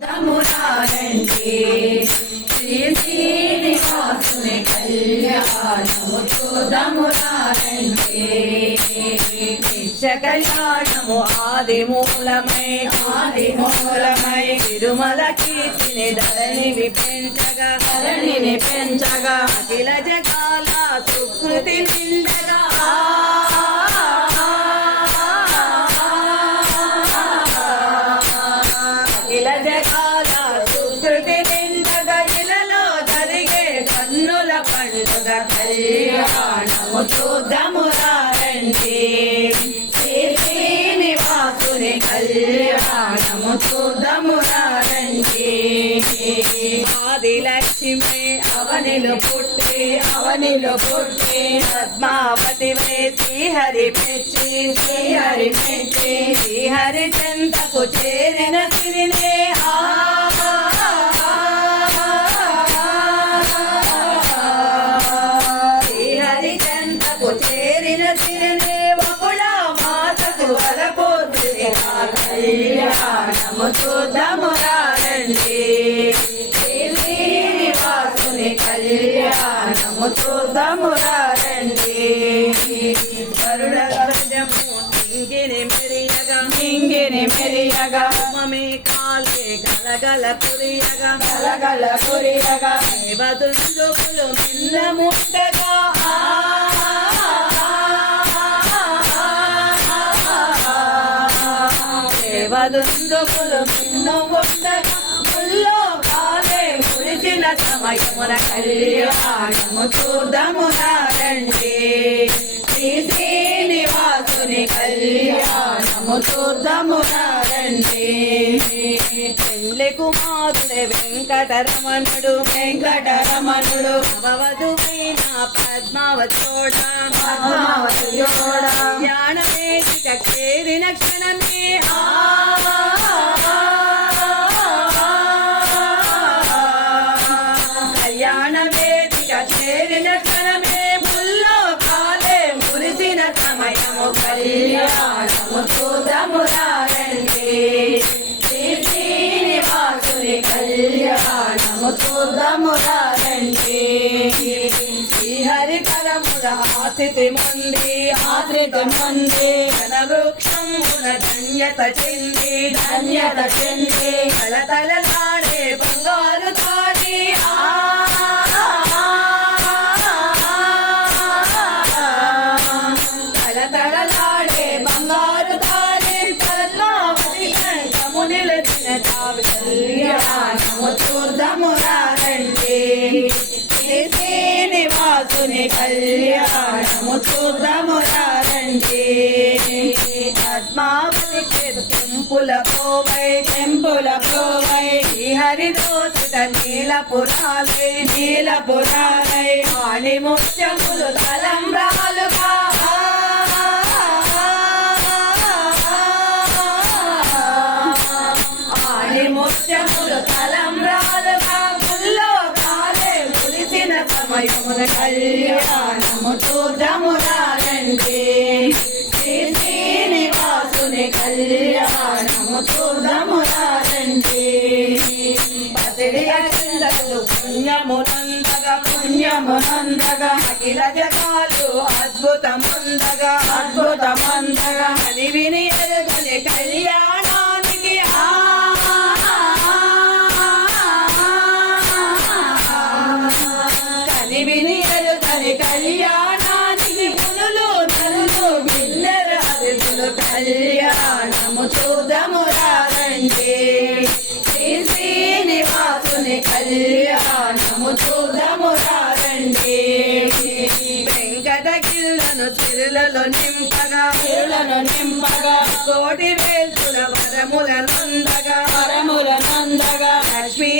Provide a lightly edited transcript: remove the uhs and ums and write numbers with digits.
మురారండి శ్రీ శ్రీనివాసుని కళ్యాణము చూదమురారండి నిత్య కళ్యాణము ఆది మూలమై తిరుమల కీర్తిని ధరణిని పెంచగా అఖిల జగాల సుకృతి నిండగా అఖిల జగాల సుకృతి నిండగా ఇలలో జరిగే కన్నుల పండుగ కళ్యాణము చూద్దామురారండి శ్రీనివాసుని కళ్యాణము చూద్దామురారండి ఆదిలక్ష్మి అవనిలో పుట్టి పద్మావతి శ్రీహరి మెచ్చి శ్రీహరి చెంతకు చేరిన సిరినే శ్రీహరి చెంతకు చేరిన సిరినే వకుళ మాతకు వరపోతే కళ్యాణము చూద్దామురారండి శ్రీనివాసుని కళ్యాణము చూద్దామురారండి కరుణ గజము మింగిని మెరియగా మమే కాలే గలగల కురియగా దేవదుందుకులు మిన్న ముట్టగా దేవదుందుకులు మిన్న ముట్టగా ముల్లో కాలే కురిచిన సమయమున కళ్యాణము చూద్దామురారండి శ్రీనివాసుని కళ్యాణము చూద్దామురారండి పెండ్లి కుమారుడే వెంకటరమణుడు అవవధువైన పద్మావతోడా జ్ఞానవేదిక చేరిన క్షణమే కళ్యాణ వేదిక చేరిన క్షణమే ముల్లో కాలే మురిసిన సమయము కళ్యాణము చూద్దామురారండి శ్రీనివాసుని కళ్యాణము చూద్దామురారండి శ్రీహరి కరముల ఆశ్రితి ముంది వృక్షమున ధన్యత చెంది తలతలలాడే బంగారు తాడి తలతలలాడే బంగారు తాడి పద్మావతి కంఠము నిలిచిన కళ్యాణము చూద్దామురారండి శ్రీనివాసుని కళ్యాణము చూద్దామురారండి పద్మావతి తెంపుల పోవై హరిదోసిత నీలపురాలై ఆణిముత్యములు తలంబ్రాలుగా ఆణిముత్యములు తలంబ్రాలుగా ముల్లో కాలే మురిసిన సమయమున కళ్యాణము చూద్దామురారండి శ్రీనివాసుని కళ్యాణము చూద్దామురారండి పసిడి అఖిలలు పుణ్యమునందగా అఖిల జగాలు అద్భుతమందగా అని విని ఎరుగని కళ్యాణానికి కని విని ఎరుగని కళ్యాణానికి మునులు నలులు బిల్లర అతిథులు కళ్యాణము చూద్దామురారండి శ్రీనివాసుని కళ్యాణము చూద్దామురారండి వెంకటగిరులను సిరులలో నింపగా కోటి వేల్తుల వరముల నందగా లక్ష్మీ